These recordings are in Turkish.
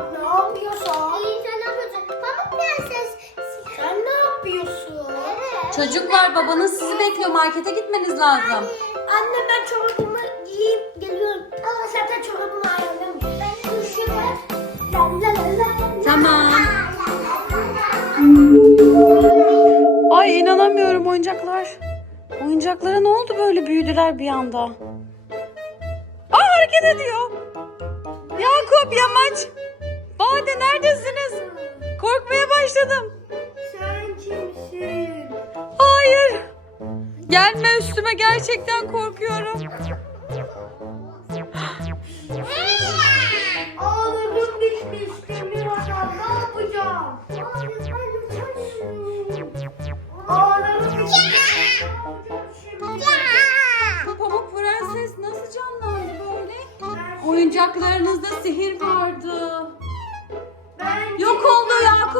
ne yapıyorsun? İnsan Pamuk prenses. Sen ne yapıyorsun? Çocuklar ne? babanız sizi ne? bekliyor. Markete gitmeniz lazım. Hayır. Anne ben çorabımı giyip geliyorum. Aa zaten çorabımı ayarlamıyorum. Tamam. Ay inanamıyorum oyuncaklar. Oyuncaklara ne oldu böyle büyüdüler bir anda? Aa hareket ediyor. Yakup yamaç. Bade neredesiniz? Korkmaya başladım. Sen kimsin? Hayır. Gelme üstüme gerçekten korkuyorum. Ağlarım düşmüş. Oyuncaklarınızda bir... sihir var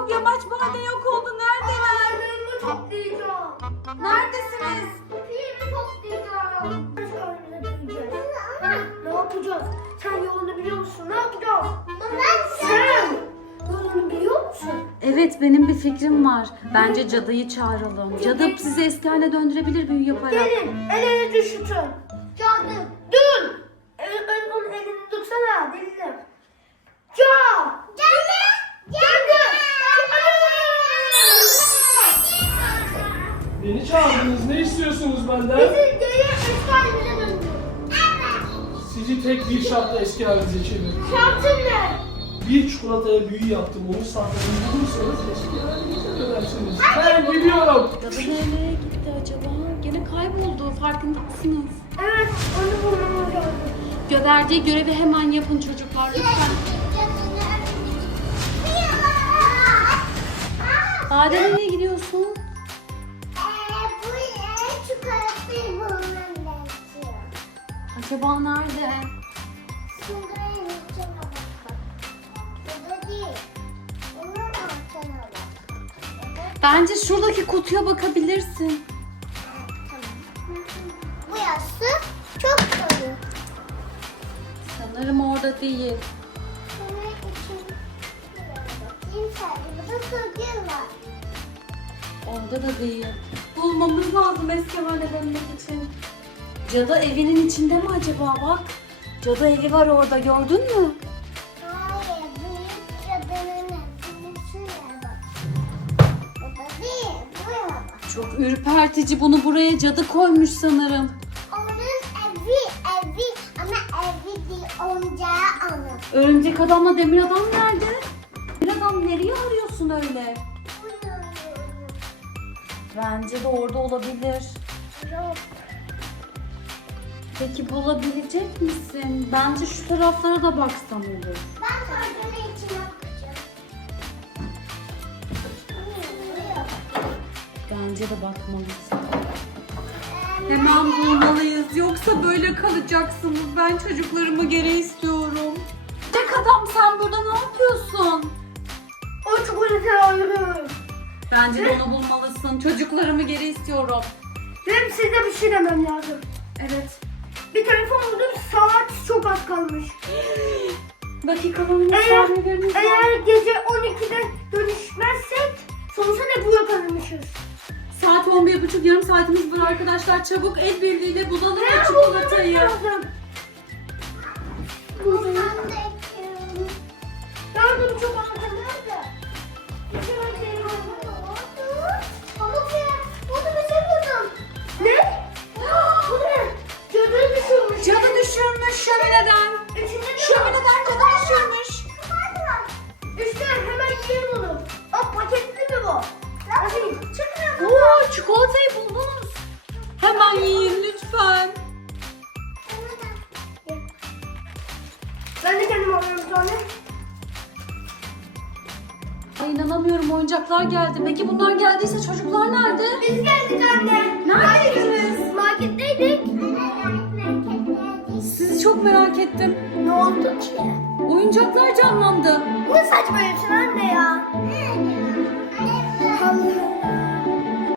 kalkıp yamaç bana yok oldu. Neredeler? Ağırlığımı toplayacağım. Neredesiniz? İpimi toplayacağım. Ne yapacağız? Sen yolunu biliyor musun? Ne yapacağız? sen. Yolunu biliyor musun? Evet benim bir fikrim var. Bence cadıyı çağıralım. Cadı sizi eski haline döndürebilir büyü yaparak. Gelin el ele düşütün. Beni çağırdınız. Ne istiyorsunuz benden? Bizim köye eski haline evet. döndüm. Sizi tek bir şartla eski halinize çevirdim. Evet. Şartın ne? Bir çikolataya büyü yaptım. Onu sahtemi bulursanız eski halinize dönersiniz. Ben gidiyorum. Kadın nereye gitti acaba? Gene kayboldu. Farkında Evet. Onu bulmamız lazım. Gönderdiği görevi hemen yapın çocuklar. Lütfen. Adem nereye gidiyorsun? Acaba nerede? Bence şuradaki kutuya bakabilirsin. Evet, tamam. Bu yastık çok kalın. Sanırım orada değil. Orada da değil. Bulmamız lazım eski hanelerindeki için. Cadı evinin içinde mi acaba bak? Cadı evi var orada gördün mü? Hayır, cadının evi, bak. Değil, Çok ürpertici bunu buraya cadı koymuş sanırım. Onun evi evi ama evi değil oncağı onun. Örümcek adamla demir adam nerede? Demir adam nereye arıyorsun öyle? Bence de orada olabilir. Çok. Peki bulabilecek misin? Bence şu taraflara da baksam olur. Ben kartonu için yapacağım. Bence de bakmalıyız. Hemen bulmalıyız. Yoksa böyle kalacaksınız. Ben çocuklarımı geri istiyorum. Tek adam sen burada ne yapıyorsun? O çikolata alıyorum. Bence onu bulmalısın. Çocuklarımı geri istiyorum. Benim size bir şey demem lazım. Evet. Bir telefon buldum. Saat çok az kalmış. Dakikalarını eğer, var. eğer gece 12'de dönüşmezsek sonuçta ne bu yapanmışız? Saat 11.30 yarım saatimiz var arkadaşlar. Çabuk el birliğiyle bulalım ne çikolatayı. Olurum. yiyin lütfen. Ben de kendim alıyorum tane. Ay inanamıyorum oyuncaklar geldi. Peki bunlar geldiyse çocuklar nerede? Biz geldik anne. Neredeydiniz? Nerede, marketteydik. Marketteydik. Evet, marketteydik. Sizi çok merak ettim. Ne oldu ki? Oyuncaklar canlandı. Bu ne saçma bir şey anne ya? Evet, evet. Anne.